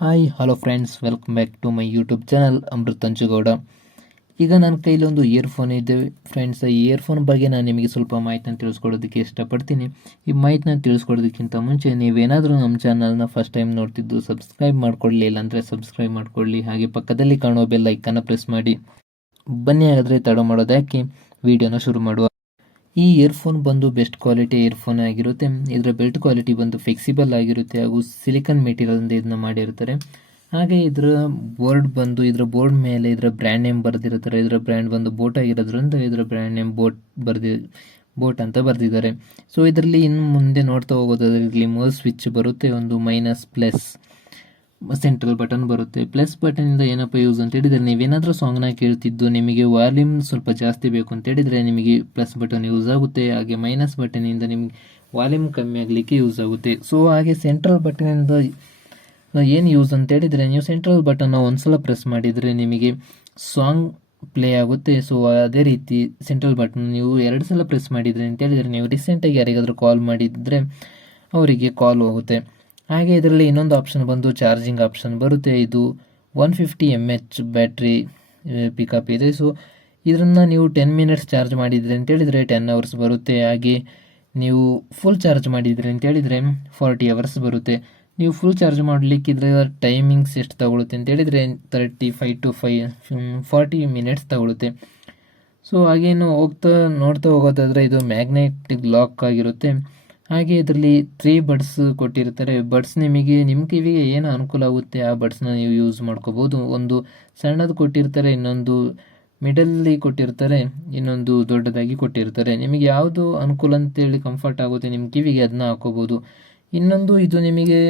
Hi hello friends, welcome back to my YouTube channel Amrit Anchugowda. ಈಗ ನನ್ನ ಕೈಲಿ ಒಂದು ಇಯರ್ಫೋನ್ ಇದೆ ಫ್ರೆಂಡ್ಸ್. ಈ ಇಯರ್ಫೋನ್ ಬಗ್ಗೆ ನಾನು ನಿಮಗೆ ಸ್ವಲ್ಪ ಮಾಹಿತಿನ ತಿಳಿಸ್ಕೊಡೋದಕ್ಕೆ ಇಷ್ಟಪಡ್ತೀನಿ. ಈ ಮಾಹಿತಿನ ತಿಳಿಸ್ಕೊಡೋದಕ್ಕಿಂತ ಮುಂಚೆ ನೀವೇನಾದರೂ ನಮ್ಮ ಚಾನಲ್ನ ಫಸ್ಟ್ ಟೈಮ್ ನೋಡ್ತಿದ್ದು ಸಬ್ಸ್ಕ್ರೈಬ್ ಮಾಡ್ಕೊಳ್ಳಿ, ಇಲ್ಲಾಂದರೆ ಸಬ್ಸ್ಕ್ರೈಬ್ ಮಾಡ್ಕೊಳ್ಳಿ. ಹಾಗೆ ಪಕ್ಕದಲ್ಲಿ ಕಾಣುವ ಬೆಲ್ ಐಕನ್ನ ಪ್ರೆಸ್ ಮಾಡಿ. ಬನ್ನಿ ಹಾಗಾದರೆ ತಡ ಮಾಡೋದು ಯಾಕೆ, ವಿಡಿಯೋನ ಶುರು ಮಾಡುವ. ಈ ಇಯರ್ಫೋನ್ ಬಂದು ಬೆಸ್ಟ್ ಕ್ವಾಲಿಟಿ ಇಯರ್ಫೋನ್ ಆಗಿರುತ್ತೆ. ಇದರ ಬೆಲ್ಟ್ ಕ್ವಾಲಿಟಿ ಬಂದು ಫ್ಲೆಕ್ಸಿಬಲ್ ಆಗಿರುತ್ತೆ ಹಾಗೂ ಸಿಲಿಕಾನ್ ಮೆಟೀರಿಯಲ್ ಇದನ್ನ ಮಾಡಿರ್ತಾರೆ. ಹಾಗೆ ಇದರ ಬೋರ್ಡ್ ಮೇಲೆ ಇದರ ಬ್ರ್ಯಾಂಡ್ ನೇಮ್ ಬರೆದಿರ್ತಾರೆ. ಇದರ ಬ್ರ್ಯಾಂಡ್ ಬಂದು ಬೋಟ್ ಆಗಿರೋದ್ರಿಂದ ಇದರ ಬ್ರ್ಯಾಂಡ್ ನೇಮ್ ಬೋಟ್ ಅಂತ ಬರೆದಿದ್ದಾರೆ. ಸೊ ಇದರಲ್ಲಿ ಇನ್ನು ಮುಂದೆ ನೋಡ್ತಾ ಹೋಗೋದ್ರಲ್ಲಿ ಮೂರು ಸ್ವಿಚ್ ಬರುತ್ತೆ. ಒಂದು ಮೈನಸ್, ಪ್ಲಸ್, ಸೆಂಟ್ರಲ್ ಬಟನ್ ಬರುತ್ತೆ. ಪ್ಲಸ್ ಬಟನ್ ಇಂದ ಏನಪ್ಪ ಯೂಸ್ ಅಂತ ಹೇಳಿದ್ರೆ, ನೀವೇನಾದ್ರೂ ಸಾಂಗ್ನ ಕೇಳ್ತಿದ್ದು ನಿಮಗೆ ವಾಲ್ಯೂಮ್ ಸ್ವಲ್ಪ ಜಾಸ್ತಿ ಬೇಕು ಅಂತ ಹೇಳಿದ್ರೆ ನಿಮಗೆ ಪ್ಲಸ್ ಬಟನ್ ಯೂಸ್ ಆಗುತ್ತೆ. ಹಾಗೆ ಮೈನಸ್ ಬಟನ್ ಇಂದ ನಿಮಗೆ ವಾಲ್ಯೂಮ್ ಕಮ್ಮಿ ಆಗಲಿಕ್ಕೆ ಯೂಸ್ ಆಗುತ್ತೆ. ಸೊ ಹಾಗೆ ಸೆಂಟ್ರಲ್ ಬಟನ್ ಇಂದ ಏನು ಯೂಸ್ ಅಂತ ಹೇಳಿದ್ರೆ, ನೀವು ಸೆಂಟ್ರಲ್ ಬಟನ್ ಒಂದ್ಸಲ ಪ್ರೆಸ್ ಮಾಡಿದ್ರೆ ನಿಮಗೆ ಸಾಂಗ್ ಪ್ಲೇ ಆಗುತ್ತೆ. ಸೊ ಅದೇ ರೀತಿ ಸೆಂಟ್ರಲ್ ಬಟನ್ ನೀವು 2 ಸಲ ಪ್ರೆಸ್ ಮಾಡಿದ್ರೆ ಅಂತ ಹೇಳಿದ್ರೆ, ನೀವು ರೀಸೆಂಟಾಗಿ ಯಾರಿಗಾದ್ರೂ ಕಾಲ್ ಮಾಡಿದ್ರೆ ಅವರಿಗೆ ಕಾಲ್ ಹೋಗುತ್ತೆ. ಹಾಗೆ ಇದರಲ್ಲಿ ಇನ್ನೊಂದು ಆಪ್ಷನ್ ಬಂದು ಚಾರ್ಜಿಂಗ್ ಆಪ್ಷನ್ ಬರುತ್ತೆ. ಇದು 150 mAh ಬ್ಯಾಟ್ರಿ ಪಿಕಪ್ ಇದೆ. ಸೊ ಇದನ್ನು ನೀವು 10 ಮಿನಿಟ್ಸ್ ಚಾರ್ಜ್ ಮಾಡಿದರೆ ಅಂತೇಳಿದರೆ 10 ಅವರ್ಸ್ ಬರುತ್ತೆ. ಹಾಗೆ ನೀವು ಫುಲ್ ಚಾರ್ಜ್ ಮಾಡಿದರೆ ಅಂತೇಳಿದರೆ 40 ಅವರ್ಸ್ ಬರುತ್ತೆ. ನೀವು ಫುಲ್ ಚಾರ್ಜ್ ಮಾಡಲಿಕ್ಕೆ ಇದರ ಟೈಮಿಂಗ್ಸ್ ಎಷ್ಟು ತಗೊಳುತ್ತೆ ಅಂತೇಳಿದರೆ 35 to 40 ಮಿನಿಟ್ಸ್ ತಗೊಳುತ್ತೆ. ಸೊ ಹಾಗೇನು ನೋಡ್ತಾ ಹೋಗೋದಾದರೆ ಇದು ಮ್ಯಾಗ್ನೆಟಿಕ್ ಲಾಕ್ ಆಗಿರುತ್ತೆ. ಹಾಗೆ ಇದರಲ್ಲಿ 3 ಬಡ್ಸ್ ಕೊಟ್ಟಿರ್ತಾರೆ. ಬಡ್ಸ್ ನಿಮಗೆ ನಿಮ್ಮ ಕಿವಿಗೆ ಏನು ಅನುಕೂಲ ಆಗುತ್ತೆ ಆ ಬಡ್ಸ್ನ ನೀವು ಯೂಸ್ ಮಾಡ್ಕೋಬೋದು. ಒಂದು ಸಣ್ಣದು ಕೊಟ್ಟಿರ್ತಾರೆ, ಇನ್ನೊಂದು ಮಿಡಲ್ಲಿ ಕೊಟ್ಟಿರ್ತಾರೆ, ಇನ್ನೊಂದು ದೊಡ್ಡದಾಗಿ ಕೊಟ್ಟಿರ್ತಾರೆ. ನಿಮಗೆ ಯಾವುದು ಅನುಕೂಲ ಅಂತೇಳಿ ಕಂಫರ್ಟ್ ಆಗುತ್ತೆ ನಿಮ್ಮ ಕಿವಿಗೆ ಅದನ್ನ ಹಾಕೋಬೋದು. ಇನ್ನೊಂದು ಇದು ನಿಮಗೆ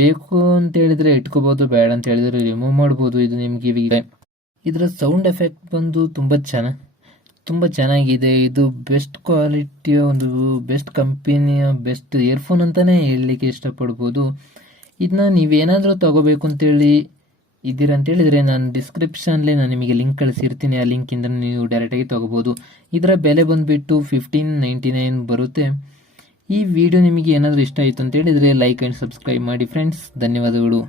ಬೇಕು ಅಂತೇಳಿದರೆ ಇಟ್ಕೋಬೋದು, ಬೇಡ ಅಂತ ಹೇಳಿದರೆ ರಿಮೂವ್ ಮಾಡ್ಬೋದು. ಇದು ನಿಮ್ಮ ಕಿವಿಗೆ ಇದರ ಸೌಂಡ್ ಎಫೆಕ್ಟ್ ಬಂದು ತುಂಬ ಚೆನ್ನಾಗಿದೆ. ಇದು ಬೆಸ್ಟ್ ಕ್ವಾಲಿಟಿಯ ಒಂದು ಬೆಸ್ಟ್ ಕಂಪನಿಯ ಬೆಸ್ಟ್ ಇಯರ್ಫೋನ್ ಅಂತಲೇ ಹೇಳಲಿಕ್ಕೆ ಇಷ್ಟಪಡ್ಬೋದು. ಇದನ್ನ ನೀವೇನಾದರೂ ತಗೋಬೇಕು ಅಂತೇಳಿ ಅಂತೇಳಿದರೆ ನಾನು ಡಿಸ್ಕ್ರಿಪ್ಷನ್ಲಿ ನಾನು ನಿಮಗೆ ಲಿಂಕ್ ಕಳಿಸಿರ್ತೀನಿ. ಆ ಲಿಂಕಿಂದ ನೀವು ಡೈರೆಕ್ಟಾಗಿ ತೊಗೋಬೋದು. ಇದರ ಬೆಲೆ ಬಂದುಬಿಟ್ಟು $15.99 ಬರುತ್ತೆ. ಈ ವಿಡಿಯೋ ನಿಮಗೆ ಏನಾದರೂ ಇಷ್ಟ ಆಯಿತು ಅಂತೇಳಿದರೆ ಲೈಕ್ ಆ್ಯಂಡ್ ಸಬ್ಸ್ಕ್ರೈಬ್ ಮಾಡಿ ಫ್ರೆಂಡ್ಸ್. ಧನ್ಯವಾದಗಳು.